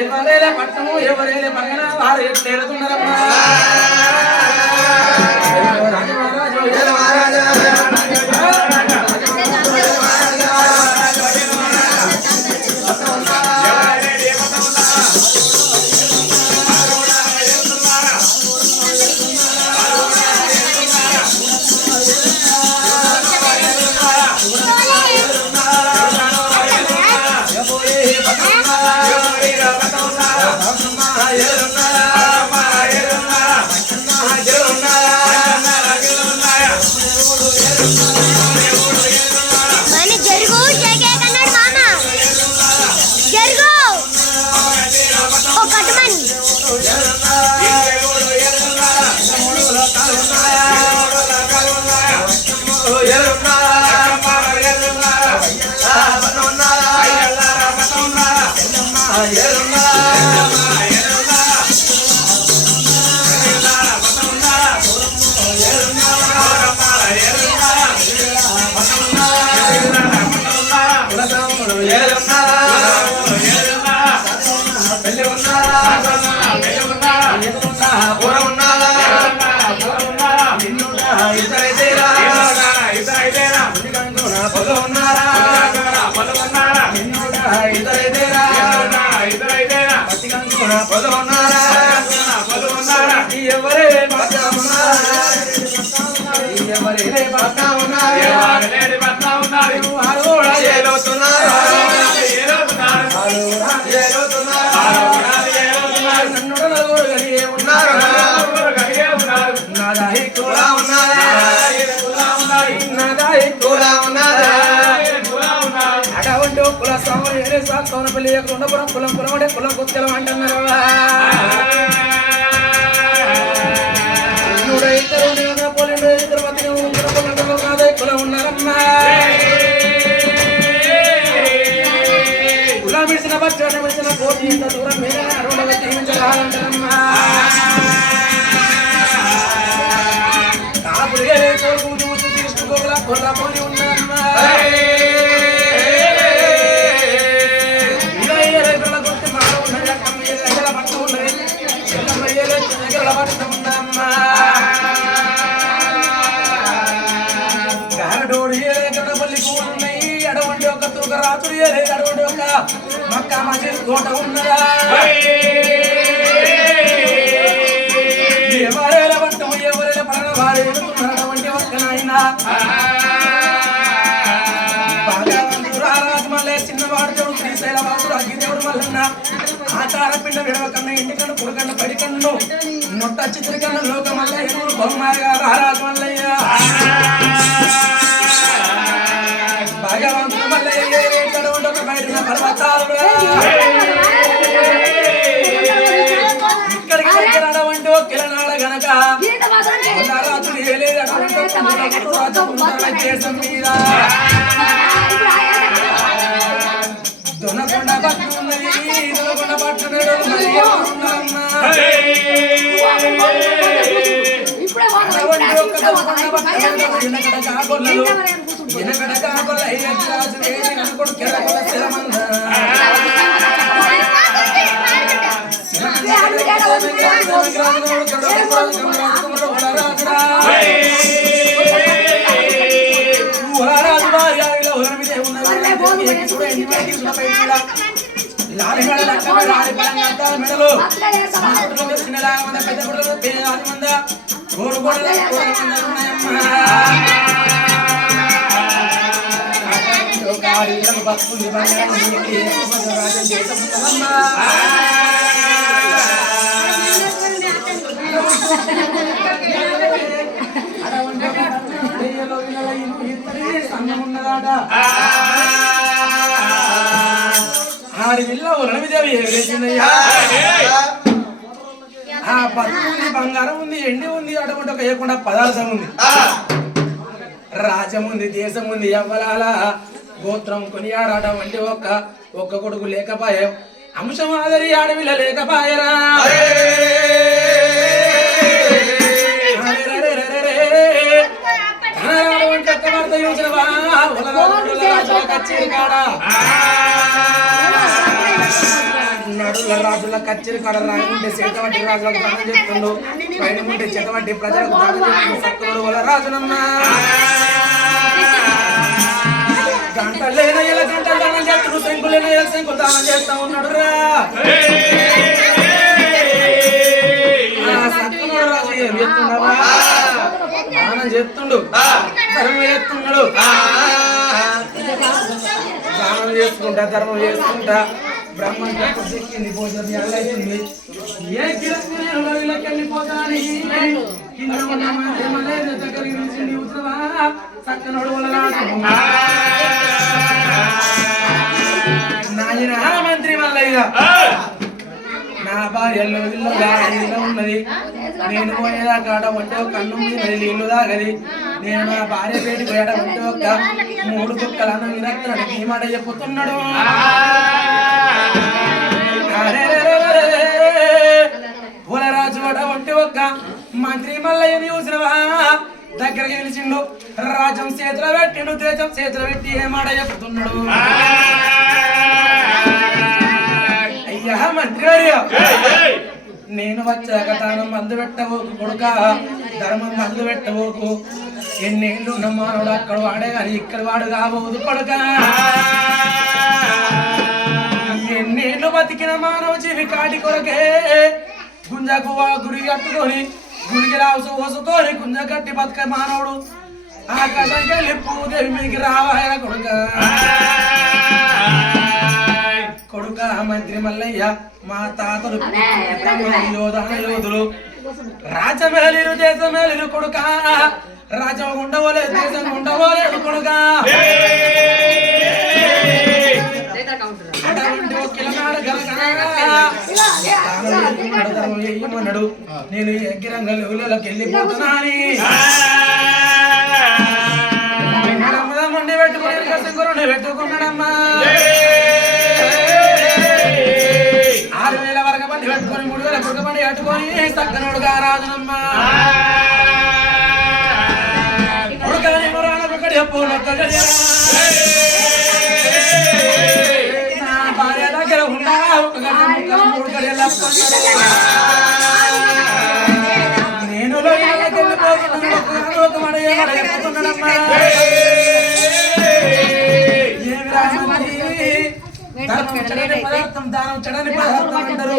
ఎవరేలే పట్టము ఎవరేలే పక్కన వారు ఎట్లేరుతున్నారమ్మా సోనపల్లి ఉండపురం కులం కులం అంటే కులం కులం అంటున్నారు కులం ఉన్నారమ్మా కులం విడిచిన బచ్చాన్ని విడిచిన పోటీ ఇంత దూరం మీద అడవులుగా జీవించాలంటారమ్మా కాపుడిగా తీసుకోగల కొల్ల పోటీ ఉన్నారమ్మా మక్కా మసీద్ కోట ఉన్నదా ఎవరేల వంటము ఎవరేల పరణ వారు ఎదుగుతున్నటువంటి ఒక్క నాయన భగవంతుడు రారాజు మల్లే చిన్నవాడు దేవుడు శ్రీశైల బాబుడు అగ్గిదేవుడు మల్లన్న ఆచార పిండ విడవకన్న ఇంటికన్ను పురకన్ను పడికన్ను నొట్ట చిత్రికన్ను లోక మల్లయ్య బొమ్మాయిగా రారాజు మల్లయ్య భగవంతుడు మల్లయ్య బయట పర్వతాలు ఇక్కడికి దగ్గరటువంటి ఒక కిరణాల గనక రాత్రులు దేశం మీద దొనకొండ పట్టు ఉన్నది దొనకొండ పట్టున్నాడు ఎనకడ కాకొల్ల కొడు కెరకొల్ల స్థిరమంద మెడలో పెద్ద గోరు భక్తులు ఆడి పిల్ల రణవిదేవి ఏలేసిందయ్యా ఆ పట్టు ఉంది బంగారం ఉంది ఎండి ఉంది అటువంటి ఒక ఏకుండా పదార్థం ఉంది రాజ్యం ఉంది దేశం ఉంది ఎవ్వలాల గోత్రం కొనియాడటం అంటే ఒక్క కొడుకు లేకపాయే అంశం ఆదరి ఆడవిల్ల లేకపాయరా నడుల రాజుల కచ్చెరి కాడ రాయముంటే చేతవట్టి రాజులకు దానం చేస్తుండు పైన ఉంటే చేతవట్టి ప్రజలకు దానం చేస్తుండు సత్తుడు వల్ల రాజునమ్మ గంటలేన ఇలా గంటలు దానం చేస్తుడు శంకులేన ఇలా శంకులు దానం చేస్తా ఉన్నాడు రా సత్తుడు రాజు ఏం చేస్తున్నావా దానం చేస్తుండు ధర్మం చేస్తున్నాడు దానం చేసుకుంటా ధర్మం చేసుకుంటా బ్రహ్మాండ దిక్కింది పోతుంది అల్లైతుంది ఏ కిరకెళ్ళిపోతాని కింద దగ్గరికి నుంచి ఉత్తవా చక్కనోడు నాయన మంత్రి మల్లయ్య నా భార్యలో ఇల్లు ఉన్నది నేను పోయేదాకా ఆడ వంటే ఒక అన్నం తిన్నది నీళ్లు తాగది నేను నా భార్య పేరు పోయాడ వంటే ఒక 3 కుక్కలు అన్నం వినత్తానికి ఈ మాట చెప్పుతున్నాడు రాజు వాడ వంటి ఒక్క మంత్రి మల్లయ్యని చూసినవా దగ్గరికి నిలిచిండు రాజ్యం చేతిలో పెట్టిండు దేశం చేతిలో పెట్టి ఏ మాట చెప్తున్నాడు అయ్యా మంత్రి వర్య నేను వచ్చాక తాను మందు పెట్టబోకు కొడుక ధర్మం మందు పెట్టబోకు ఎన్నేళ్ళు ఉన్న మానవుడు అక్కడ వాడే కానీ ఇక్కడ వాడు కాబోదు కొడుక ఎన్నేళ్ళు బతికిన మానవ జీవి కాటి కొరకే గుంజకు గురి కట్టుకొని గురికి రాసు పోసుకొని గుంజ కట్టి బతిక మానవుడు ఆకాశంకి వెళ్ళి పూదేవి మీకు రావాయన కొడుక మంత్రి మల్లయ్య మా తాతలు యోధులు రాజమేలిరు దేశమేలిరు కొడుక రాజ్యం ఉండవలేదు దేశం ఉండవలేదు కొడుక ఏమన్నాడు నేను ఎగ్గిరంగంలోకి వెళ్ళిపోతున్నాని మండి పెట్టుకుని పెట్టుకున్నాడమ్మా 6,000 వరకు మంది పెట్టుకొని 3,000 కొడుకు మంది కట్టుకొని చక్కనోడుగా రాజునమ్మా కొడుకని మొరానొక్కడి చెప్పు నా భార్య దగ్గర ఉన్నా ఒక గడి 3 గడియల నేను వెళ్ళిపోతున్నాడు ఒక మడ చెప్తున్నాడమ్మా పదార్థం దానం చెడని పదార్థం అంటారు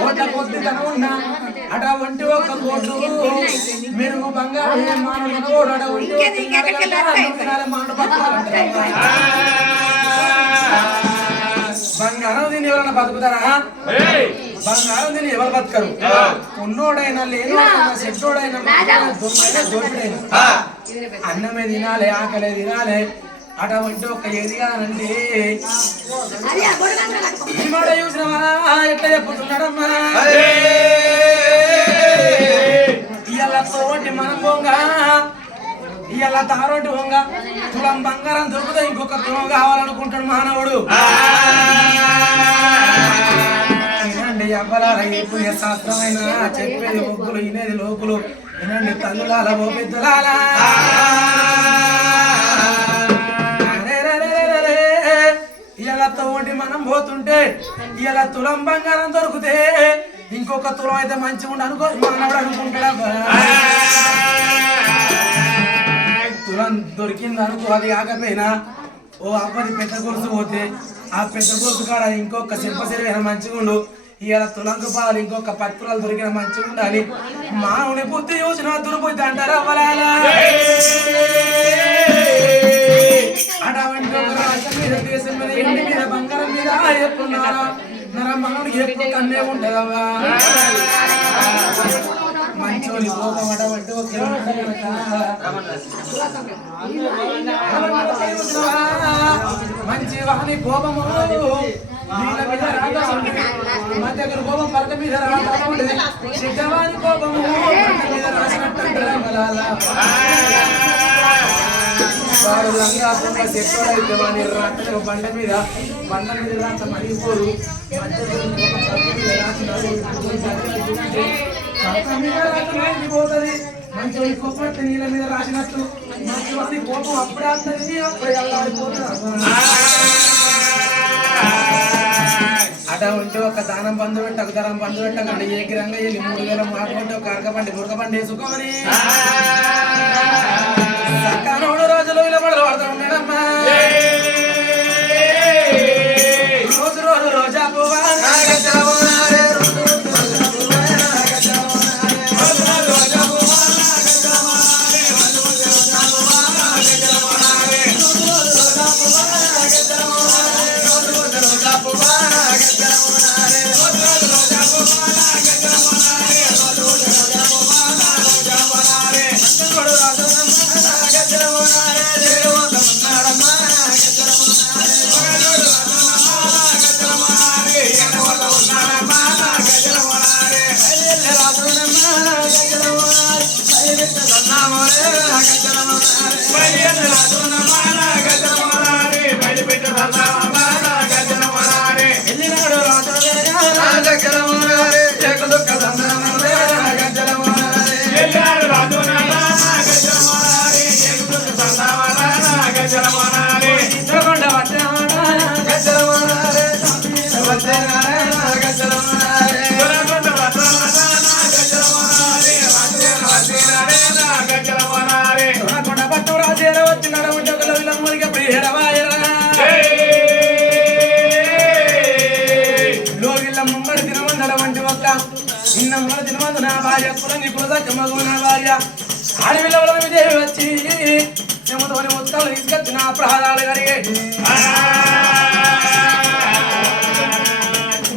కోట్ల కొద్ది ధనం ఉన్నా అట వంటి ఒక కోట్లు మెరుగు బంగారు మానవుడు అట వంటి మానవుడు బంగారం దీన్ని ఎవరన్నా బతుకుతారా బంగారం దీన్ని ఎవరు బతకరు ఉన్నోడైనా లేనోడైనా చెడ్డోడైనా దొంగైనా దోపిడైనా అన్నమే తినాలి ఆకలే తినాలి అటువంటి ఒక ఎదిగానండి చూసినవా ఎట్లా చెప్పుతున్నాడమ్మా ఇవాళ తోటి మనం పొంగ ఇవాళ తారోటి పొంగ తులం బంగారం దొరుకుతా ఇంకొక తులం కావాలనుకుంటాడు మానవుడు వినండి అవ్వలాల ఈ పుణ్యశాస్త్రమైన చెప్పేది ఒక్కులు వినేది లోకులు వినండి తల్లులాల ఓ పెద్దలాల తోటి మనం పోతుంటే ఇలా తులం బంగారం దొరికితే ఇంకొక తులం అయితే మంచిగా ఉండి అనుకో మానవుడు అనుకుంటాడా తులం దొరికింది అనుకో అది కాకపోయినా ఓ అప్పది పెద్ద గొలుసు పోతే ఆ పెద్ద గొలుసు కాడ ఇంకొక శిల్పశరీరం మంచిగా ఉండు ఇలా తులంకు పాలు ఇంకొక 10 తులాలు దొరికిన మంచిగా ఉండాలి మానవుని బుద్ధి చూసిన దుర్బుద్ధి అంటారా అవ్వాలా అటువంటి ఒక రాజ్యం మీద దేశం మీద ఇంటి మీద బంగారం మీద చెప్పున్నారా నర మనవుడికి ఎప్పుడు కన్నే ఉంటదవ్వా మంచోని కోపం అటువంటి ఒక మంచి వాని కోపము నీళ్ళ మీద రాగా ఉంటుంది మన దగ్గర కోపం పరక మీద రాగా ఉంటుంది సిద్ధవాని కోపము మీద రాసినట్టు వాడు లంగా చెట్టోడైతే వాడి రాత్రి బండ మీద రాత మరిగిపోరు పోతుంది మంచి కోపం నీళ్ళ మీద రాసినట్టు మంచి వాడి కోపం అప్పుడే వస్తుంది అప్పుడే వెళ్ళాడిపోతుంది ఉంటే ఒక దానం బంధు పెట్టి ఒక దరం బంధు పెట్టకండి ఏ గిరంగా వెళ్ళి 3000 మాట్లాడి ఒక అరకబండి మురకబండి వేసుకోమని సక్కనోడు రోజులు ఇలా పడతా ఉన్నాడమ్మా రోజు రోజు రోజా పువ్వా నా భార్య కులంగి కులదక్క మగ నా భార్య అడవిలో దేవి వచ్చి చెమతోని ముత్తాలు తీసుకొచ్చి నా ప్రహాదాలు కరిగేటి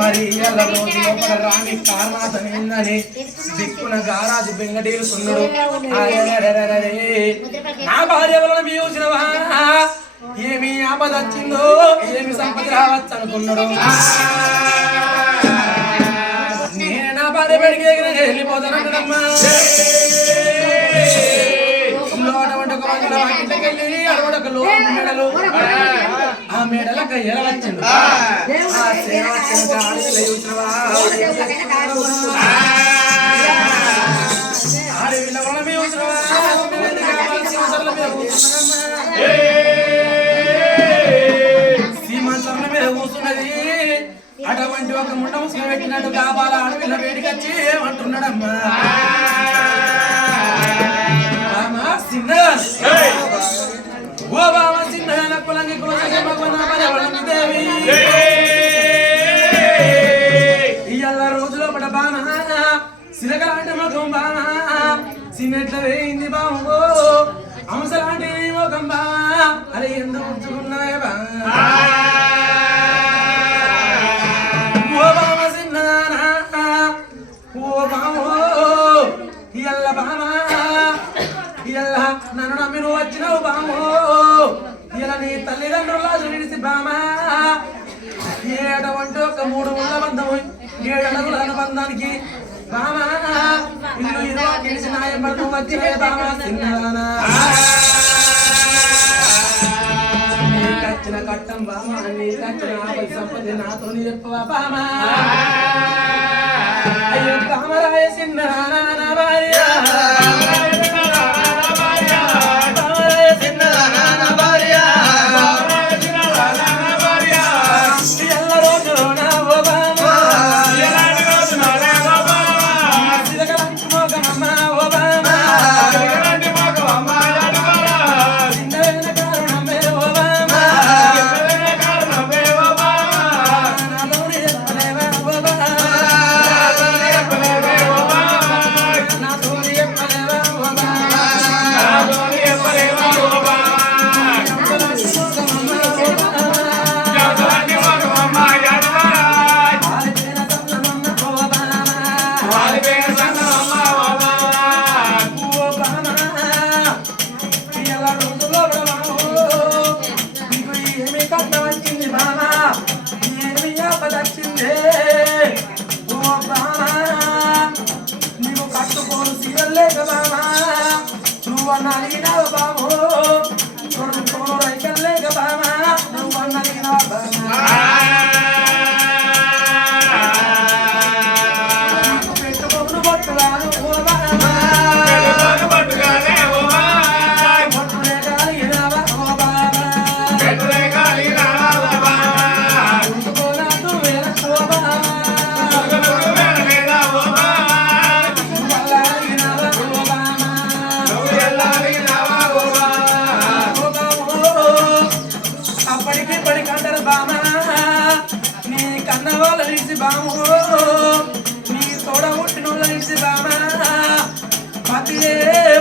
మరి ఎలా రోజు లోపల రాని కారణాతనిందని దిక్కున గారాజు బెంగడేసున్నాడు నా భార్య వలన చూసినవా ఏమి ఆపద వచ్చిందో ఏమి సంపద రావచ్చు అనుకున్నాడు నేను నా భార్య బడికి వెళ్ళిపోతానంటమ్మా అటువంటి ఒక వందల వాకిట్లకి వెళ్ళి అటువంటి ఒక మెడలు ఆ మెడలకు ఎర వచ్చిండు ఆడవిల్ల వలమి సీమంతల మీద కూర్చున్నది అటువంటి ఒక ముండ ముసుగు పెట్టినట్టు కాపాల అడవిలో వేడికొచ్చి ఏమంటున్నాడమ్మా ఓ బామ చిన్న కులంగి దేవి ఇయ్యాల రోజులో పడ బామ సిలకలాంటి ముఖం బామ సిన్నెట్ల వేయింది బామో అంశలాంటి ముఖం బామ అరే ఎందుకు ఉంచుకున్నాయ బామ ఓ బామ చిన్నదానా ఓ బామో ఇయ్యాల బామ ఇలా నన్ను నమ్మి నువ్వు వచ్చినావు బామో ఇలా నీ తల్లిదండ్రుల విడిసి బామా ఏడవంటే ఒక 3 ముళ్ళ బంధము 7 అడుగుల అనుబంధానికి బామా ఇల్లు ఇరువా గెలిచి నాయమ్మ నువ్వు వచ్చినే బామా చిన్నదానా నీకచ్చిన కట్టం బామా నీకచ్చిన ఆపై సంపద నాతో చెప్పవా బామా అయ్యో బామరాయ చిన్నదానా నా భార్య Baba బాము నీ తోడ పుట్టినోళ్ళ నుంచి బామా పతియే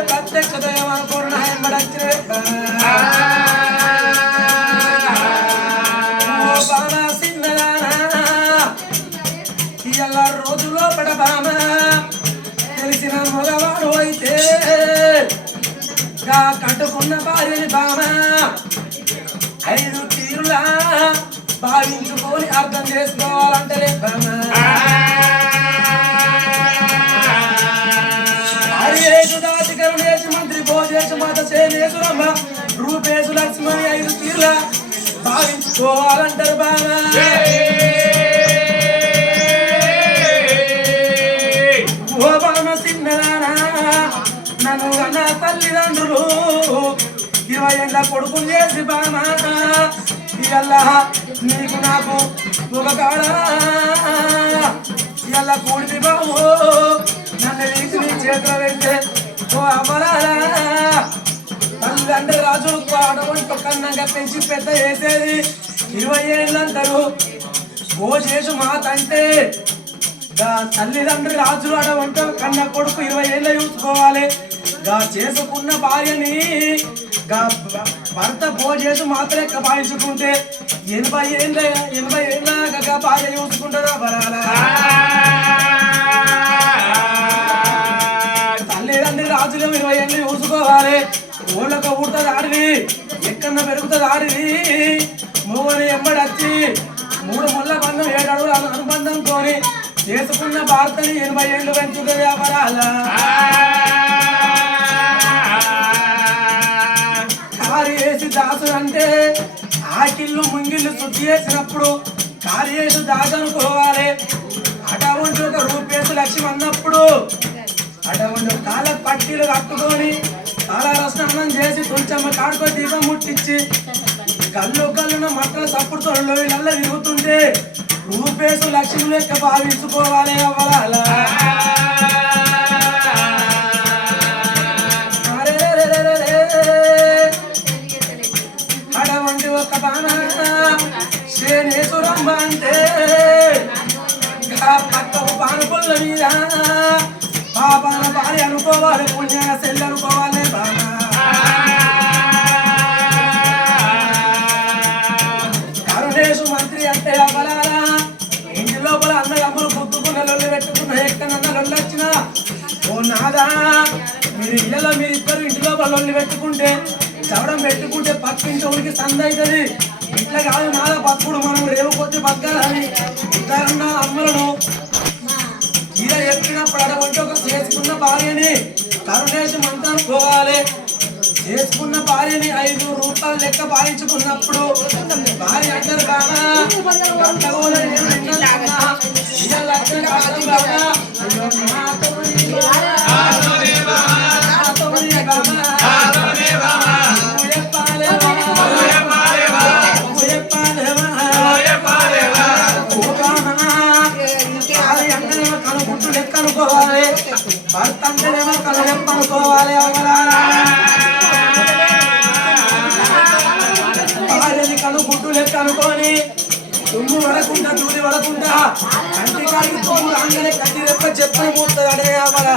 ప్రత్యక్ష దైవం అనుకోరు నాయమ్మడచ్చే బామా సిన్నదానా ఇలా రోజులో పడబామా తెలిసిన మగవాడు అయితే కట్టుకున్న భార్యని బామా 5 తీరులా భావించుకొని అర్థం చేసుకోవాలంటే బామా హరియేసు దాసికరుణేసు మంత్రి భోజేసు మాత సేనేసురమ్మ రూపేసు లక్ష్మణి 5 తీరులా భావించుకోవాలంటారు బామా ఓ బామ సిన్నదానా నన్ను అన్న తల్లిదండ్రులు 20 ఏళ్ళ కొడుకులు చేసి బామా ఇయల్లా నీకు నాకు ఒక కాడ ఇయల్లా కూడిది బాము నన్ను వీసి నీ చేతిలో పెడితే ఓ అమరాలా తల్లిదండ్రులు రాజులు అటువంటి కన్నంగా పెంచి పెద్ద వేసేది 20 ఏళ్ళు అంటారు ఓ చేసు మాత అంటే తల్లిదండ్రులు రాజులు అడవంట కన్న కొడుకు 20 ఏళ్ళ చూసుకోవాలి చేసుకున్న భార్యని భర్త భోజేసు మాత్రమే భావించుకుంటే 80 ఏళ్ళ భార్య చూసుకుంటారా బరాలా తల్లిదండ్రులు రాజులు 20 ఏళ్ళు చూసుకోవాలి ఊళ్ళకు ఊడుతుంది ఆడిది ఎక్కడన్నా పెరుగుతుంది ఆడిది మూవని ఎంబడి వచ్చి 3 ముళ్ళ బంధం 7 అడుగుల అనుబంధంతో చేసుకున్న భర్తని 80 ఏళ్ళు పెంచుతుంది అమరాలా కార్యేసి దాసు అంటే ఆకిళ్ళు ముంగిళ్ళు శుద్ధి చేసినప్పుడు కార్యేసు దాసు అనుకోవాలి అటువంటి ఒక రూపేసు లక్ష్యం అన్నప్పుడు అటువంటి కాళ్ళ పట్టీలు కట్టుకొని కాలాల స్నానం చేసి కొంచెం కాడుకో దీపం ముట్టించి కళ్ళున మట్టల సప్పుడుతో వీళ్ళ తిరుగుతుంటే రూపేసు లక్ష్యం లెక్క భావించుకోవాలి అవ్వాలా అడవంటి ఒక బాణా శ్రేణేశ్వరమ్మ అంటే పక్క పానుపుల్ల మీద పాపాన భార్య అనుకోవాలి పుణ్యంగా సెల్లి అనుకోవాలి బాణా కరుణేశు మంత్రి అంటే అవ్వాలా ఇంటి లోపల అన్నదమ్ములు గుద్దుకున్న లొల్లి పెట్టుకున్న ఎక్కడన్నా లొల్లి వచ్చినా ఓ నాదా మీరు ఇళ్ళలో మీరు ఇద్దరు ఇంటి లోపల లొల్లి పెట్టుకుంటే చవడం పెట్టుకుంటే పక్కింటి ఉనికి సంద అవుతుంది ఇట్లా కాదు నాదా బతుకుడు మనం రేవు కొద్ది బతకాలని ఇద్దరన్న అమ్మలను ఇలా చెప్పినప్పుడు అడవంటి ఒక చేసుకున్న భార్యని కరుణేశ మంత్రం పోవాలి చేసుకున్న భార్యని 5 రూపాయలు లెక్క భావించుకున్నప్పుడు భార్య అంటారు బాగా అనుకోవాలి భర్త అంటేనేమో కలగెప్ప అనుకోవాలి భార్యని కను గుడ్డు లెక్క అనుకోని దుమ్ము పడకుండా దూరి పడకుండా కంటి కాడికి దుమ్ము రాగానే కంటి రెప్ప చెప్పని పోతుంది అడే అవ్వాలా